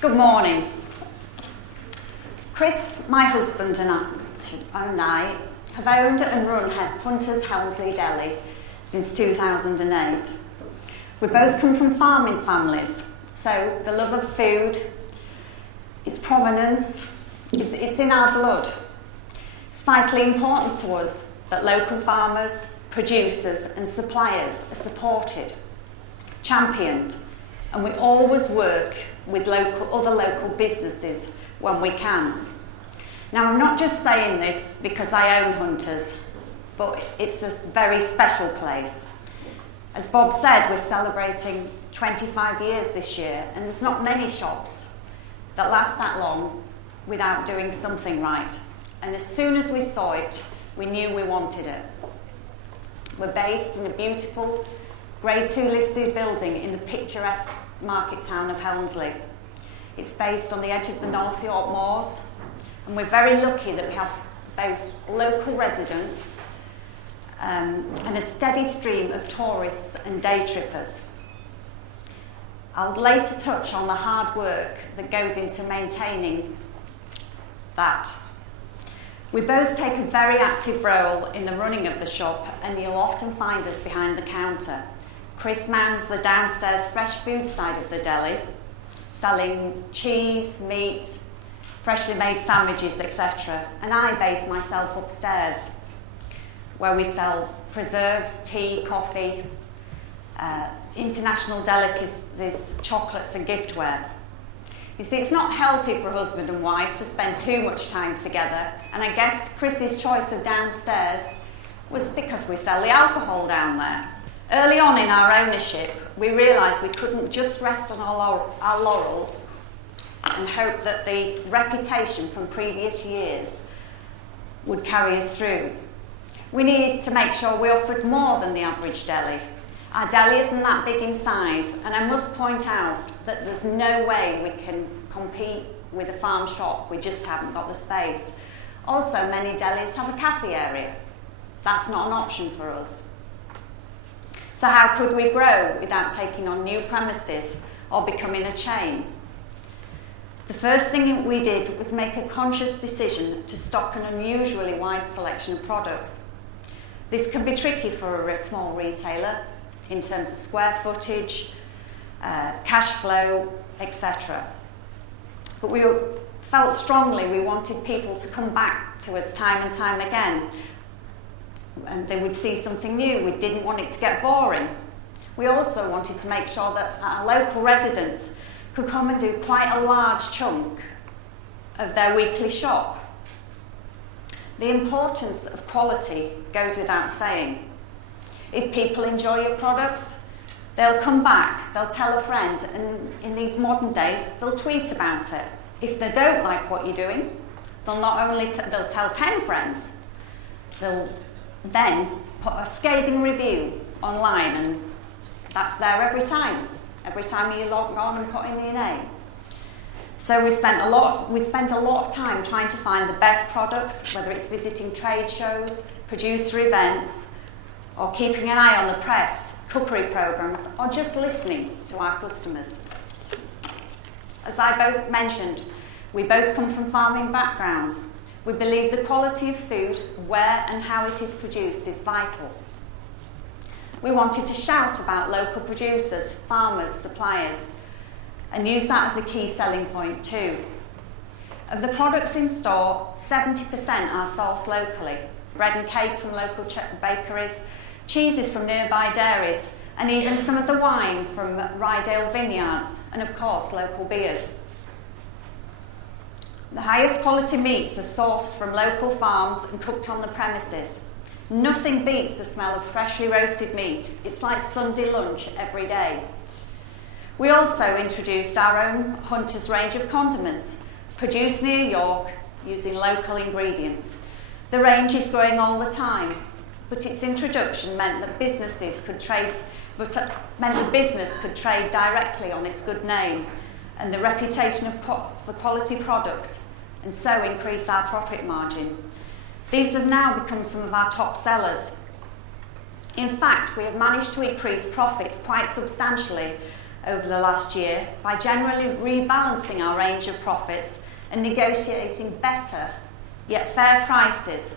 Good morning. Chris, my husband, and I have owned and run Hunter's Helmsley Deli since 2008. We both come from farming families, so the love of food, its provenance, it's in our blood. It's vitally important to us that local farmers, producers and suppliers are supported, championed, and we always work with other local businesses when we can. Now, I'm not just saying this because I own Hunter's, but it's a very special place. As Bob said, we're celebrating 25 years this year, and there's not many shops that last that long without doing something right. And as soon as we saw it, we knew we wanted it. We're based in a beautiful Grade 2 listed building in the picturesque market town of Helmsley. It's based on the edge of the North York Moors, and we're very lucky that we have both local residents and a steady stream of tourists and day trippers. I'll later touch on the hard work that goes into maintaining that. We both take a very active role in the running of the shop, and you'll often find us behind the counter. Chris mans the downstairs fresh food side of the deli, selling cheese, meat, freshly made sandwiches, etc. And I base myself upstairs, where we sell preserves, tea, coffee, international delicacies, chocolates and giftware. You see, it's not healthy for husband and wife to spend too much time together, and I guess Chris's choice of downstairs was because we sell the alcohol down there. Early on in our ownership, we realised we couldn't just rest on our laurels and hope that the reputation from previous years would carry us through. We needed to make sure we offered more than the average deli. Our deli isn't that big in size, and I must point out that there's no way we can compete with a farm shop. We just haven't got the space. Also, many delis have a cafe area. That's not an option for us. So how could we grow without taking on new premises or becoming a chain? The first thing we did was make a conscious decision to stock an unusually wide selection of products. This can be tricky for a small retailer in terms of square footage, cash flow, etc. But we felt strongly we wanted people to come back to us time and time again, and they would see something new. We didn't want it to get boring. We also wanted to make sure that our local residents could come and do quite a large chunk of their weekly shop. The importance of quality goes without saying. If people enjoy your products, they'll come back, they'll tell a friend, and in these modern days, they'll tweet about it. If they don't like what you're doing, they'll not only they'll tell 10 friends, they'll then put a scathing review online, and that's there every time you log on and put in your name. So we spent a lot of time trying to find the best products, whether it's visiting trade shows, producer events, or keeping an eye on the press, cookery programs, or just listening to our customers. As I both mentioned, we both come from farming backgrounds. We believe the quality of food, where and how it is produced, is vital. We wanted to shout about local producers, farmers, suppliers, and use that as a key selling point too. Of the products in store, 70% are sourced locally. Bread and cakes from local bakeries, cheeses from nearby dairies, and even some of the wine from Rydale vineyards, and of course local beers. The highest quality meats are sourced from local farms and cooked on the premises. Nothing beats the smell of freshly roasted meat. It's like Sunday lunch every day. We also introduced our own Hunter's range of condiments, produced near York using local ingredients. The range is growing all the time, but its introduction meant that the business could trade directly on its good name and the reputation for quality products, and so increase our profit margin. These have now become some of our top sellers. In fact, we have managed to increase profits quite substantially over the last year by generally rebalancing our range of profits and negotiating better, yet fair prices,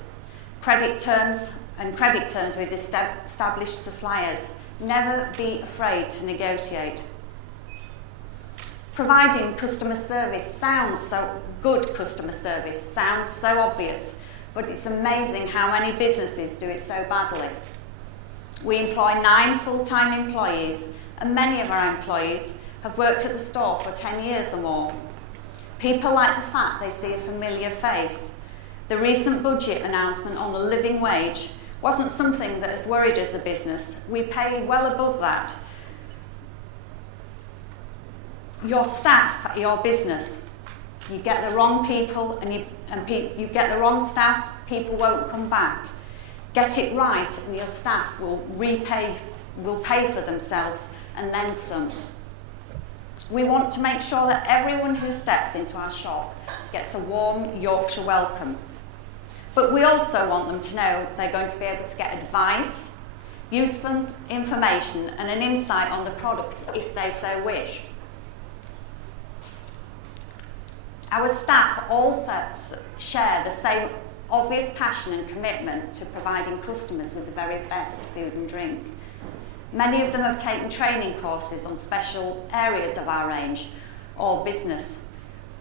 credit terms with established suppliers. Never be afraid to negotiate. Providing customer service sounds so obvious, but it's amazing how many businesses do it so badly. We employ 9 full-time employees, and many of our employees have worked at the store for 10 years or more. People like the fact they see a familiar face. The recent budget announcement on the living wage wasn't something that has worried us as a business. We pay well above that. Your staff at your business, you get the wrong people and you get the wrong staff, people won't come back. Get it right and your staff will pay for themselves and then some. We want to make sure that everyone who steps into our shop gets a warm Yorkshire welcome. But we also want them to know they're going to be able to get advice, useful information and an insight on the products if they so wish. Our staff also share the same obvious passion and commitment to providing customers with the very best food and drink. Many of them have taken training courses on special areas of our range or business.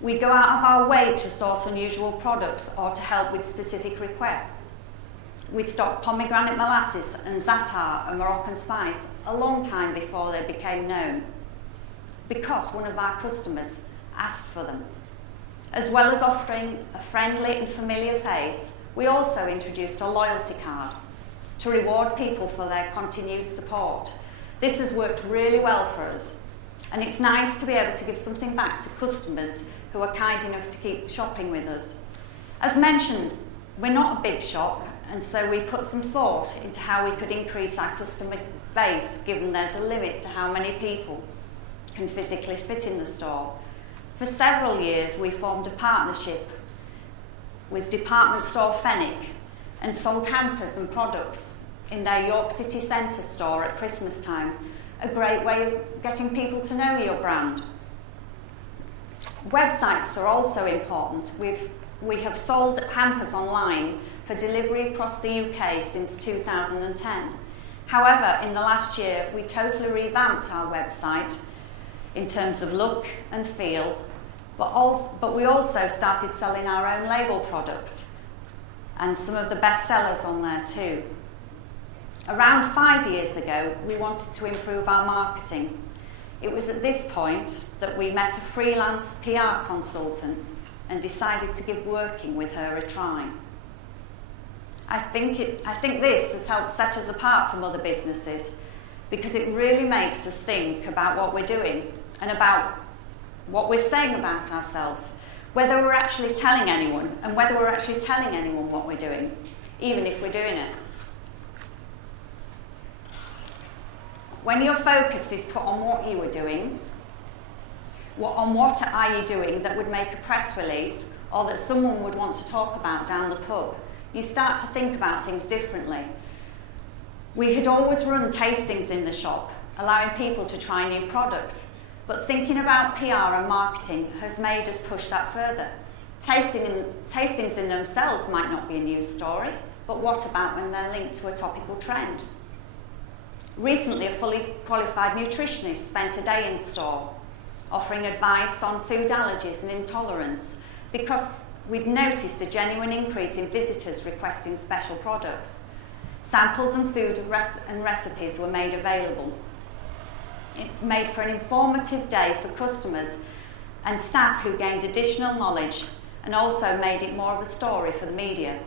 We go out of our way to source unusual products or to help with specific requests. We stocked pomegranate molasses and za'atar and Moroccan spice a long time before they became known, because one of our customers asked for them. As well as offering a friendly and familiar face, we also introduced a loyalty card to reward people for their continued support. This has worked really well for us, and it's nice to be able to give something back to customers who are kind enough to keep shopping with us. As mentioned, we're not a big shop, and so we put some thought into how we could increase our customer base, given there's a limit to how many people can physically fit in the store. For several years, we formed a partnership with department store Fenwick and sold hampers and products in their York City Centre store at Christmas time, a great way of getting people to know your brand. Websites are also important. We have sold hampers online for delivery across the UK since 2010. However, in the last year, we totally revamped our website in terms of look and feel, but we also started selling our own label products and some of the best sellers on there too. Around 5 years ago, we wanted to improve our marketing. It was at this point that we met a freelance PR consultant and decided to give working with her a try. I think this has helped set us apart from other businesses, because it really makes us think about what we're doing and about what we're saying about ourselves, whether we're actually telling anyone what we're doing, even if we're doing it. When your focus is put on what you are doing, on what are you doing that would make a press release or that someone would want to talk about down the pub, you start to think about things differently. We had always run tastings in the shop, allowing people to try new products, but thinking about PR and marketing has made us push that further. Tastings in themselves might not be a news story, but what about when they're linked to a topical trend? Recently, a fully qualified nutritionist spent a day in store offering advice on food allergies and intolerance, because we'd noticed a genuine increase in visitors requesting special products. Samples and food and recipes were made available. It made for an informative day for customers and staff who gained additional knowledge, and also made it more of a story for the media.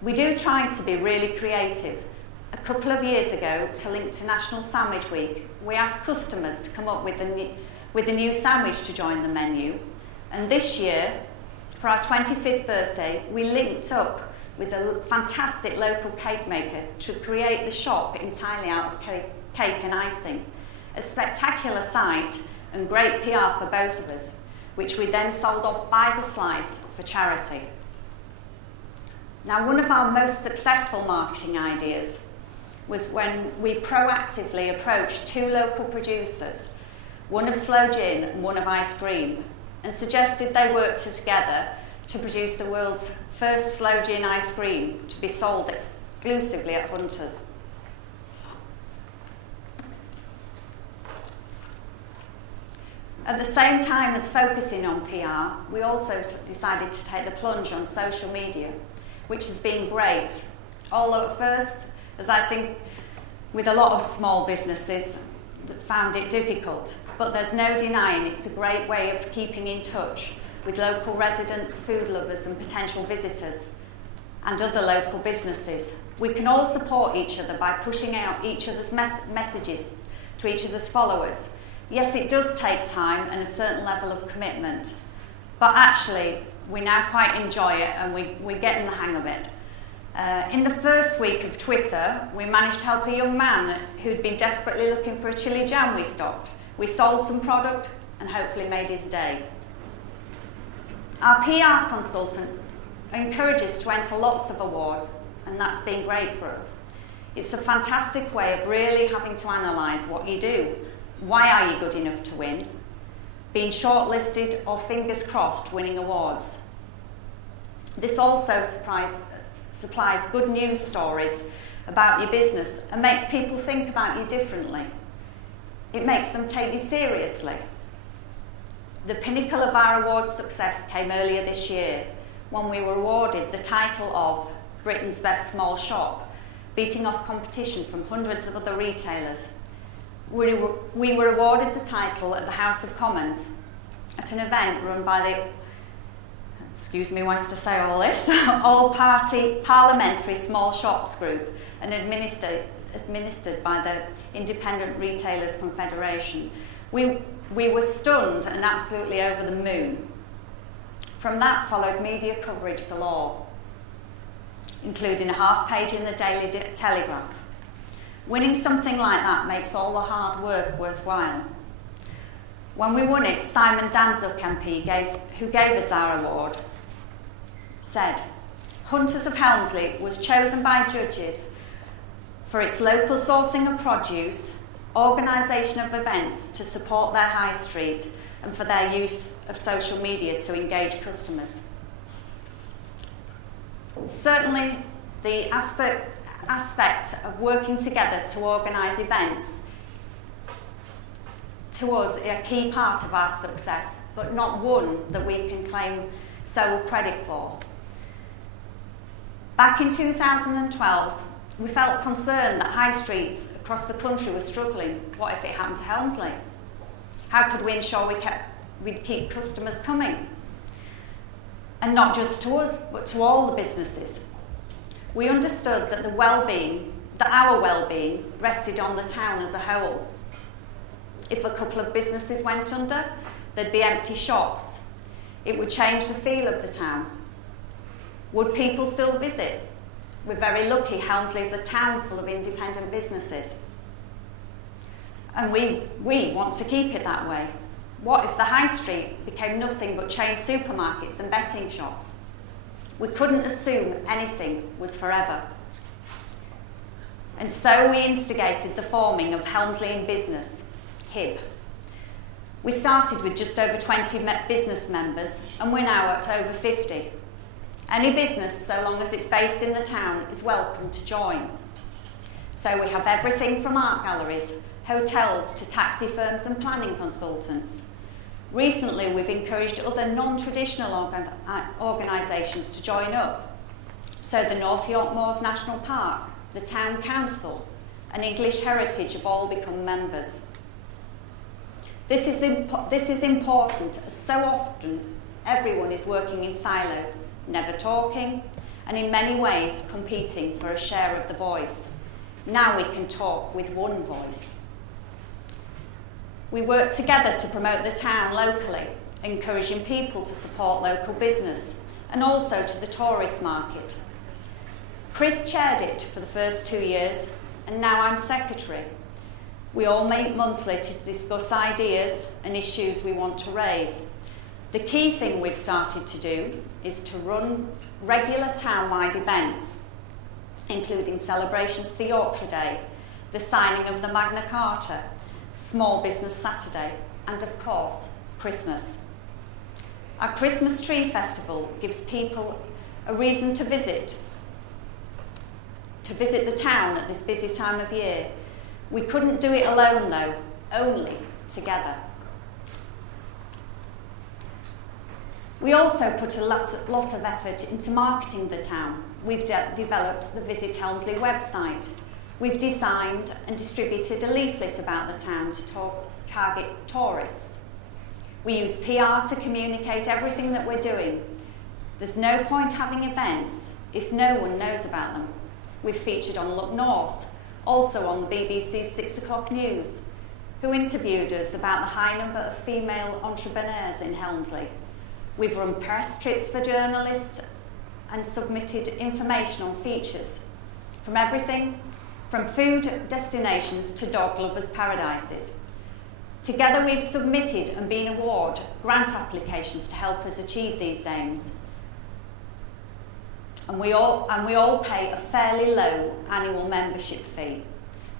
We do try to be really creative. A couple of years ago, to link to National Sandwich Week, we asked customers to come up with a new sandwich to join the menu. And this year, for our 25th birthday, we linked up with a fantastic local cake maker to create the shop entirely out of cake and icing. A spectacular sight and great PR for both of us, which we then sold off by the slice for charity. Now, one of our most successful marketing ideas was when we proactively approached two local producers, one of sloe gin and one of ice cream, and suggested they work together to produce the world's first sloe gin ice cream to be sold exclusively at Hunter's. At the same time as focusing on PR, we also decided to take the plunge on social media, which has been great. Although at first, as I think with a lot of small businesses, that found it difficult. But there's no denying it's a great way of keeping in touch with local residents, food lovers and potential visitors, and other local businesses. We can all support each other by pushing out each other's messages to each other's followers. Yes, it does take time and a certain level of commitment, but actually we now quite enjoy it and we're getting the hang of it. In the first week of Twitter, we managed to help a young man who'd been desperately looking for a chili jam we stocked. We sold some product and hopefully made his day. Our PR consultant encourages to enter lots of awards, and that's been great for us. It's a fantastic way of really having to analyse what you do. Why are you good enough to win? Being shortlisted or fingers crossed winning awards. This also supplies good news stories about your business and makes people think about you differently. It makes them take you seriously. The pinnacle of our award success came earlier this year when we were awarded the title of Britain's Best Small Shop, beating off competition from hundreds of other retailers. We were awarded the title at the House of Commons at an event run by the, excuse me whilst I say all this, all-party parliamentary small shops group and administered by the Independent Retailers Confederation. We were stunned and absolutely over the moon. From that followed media coverage galore, including a half page in the Daily Telegraph. Winning something like that makes all the hard work worthwhile. When we won it, Simon Danzuk MP, who gave us our award, said, Hunters of Helmsley was chosen by judges for its local sourcing of produce, organisation of events to support their high street, and for their use of social media to engage customers. Certainly, the aspect of working together to organise events, to us, are a key part of our success, but not one that we can claim sole credit for. Back in 2012, we felt concerned that high streets across the country were struggling. What if it happened to Helmsley? How could we ensure we'd keep customers coming? And not just to us, but to all the businesses. We understood that our well-being rested on the town as a whole. If a couple of businesses went under, there'd be empty shops. It would change the feel of the town. Would people still visit? We're very lucky Helmsley's a town full of independent businesses. And we want to keep it that way. What if the high street became nothing but chain supermarkets and betting shops? We couldn't assume anything was forever. And so we instigated the forming of Helmsley in Business, HIB. We started with just over 20 business members, and we're now at over 50. Any business, so long as it's based in the town, is welcome to join. So we have everything from art galleries, hotels to taxi firms and planning consultants. Recently, we've encouraged other non-traditional organisations to join up. So the North York Moors National Park, the Town Council, and English Heritage have all become members. This is important, as so often everyone is working in silos, never talking, and in many ways competing for a share of the voice. Now we can talk with one voice. We work together to promote the town locally, encouraging people to support local business, and also to the tourist market. Chris chaired it for the first 2 years, and now I'm secretary. We all meet monthly to discuss ideas and issues we want to raise. The key thing we've started to do is to run regular town-wide events, including celebrations for Yorkshire Day, the signing of the Magna Carta, Small Business Saturday, and of course, Christmas. Our Christmas Tree Festival gives people a reason to visit the town at this busy time of year. We couldn't do it alone though, only together. We also put a lot of effort into marketing the town. We've developed the Visit Helmsley website. We've designed and distributed a leaflet about the town to target tourists. We use PR to communicate everything that we're doing. There's no point having events if no one knows about them. We've featured on Look North, also on the BBC's 6 o'clock news, who interviewed us about the high number of female entrepreneurs in Helmsley. We've run press trips for journalists and submitted informational features from everything from food destinations to dog lovers' paradises. Together we've submitted and been awarded grant applications to help us achieve these aims. And we all pay a fairly low annual membership fee.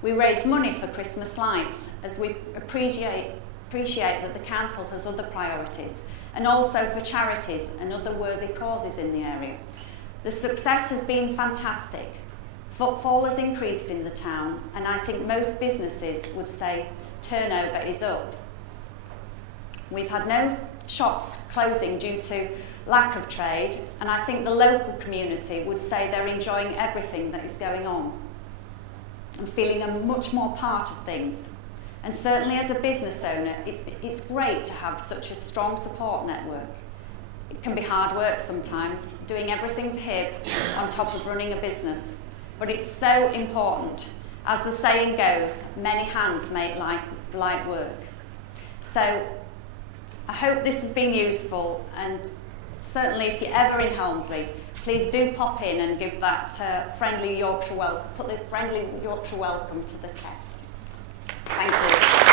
We raise money for Christmas lights as we appreciate that the council has other priorities, and also for charities and other worthy causes in the area. The success has been fantastic. Footfall has increased in the town, and I think most businesses would say turnover is up. We've had no shops closing due to lack of trade, and I think the local community would say they're enjoying everything that is going on and feeling a much more part of things. And certainly as a business owner, it's great to have such a strong support network. It can be hard work sometimes, doing everything for HIB on top of running a business. But it's so important. As the saying goes, many hands make light work. So I hope this has been useful, and certainly if you're ever in Helmsley, please do pop in and give that friendly Yorkshire welcome, put the friendly Yorkshire welcome to the test. Thank you.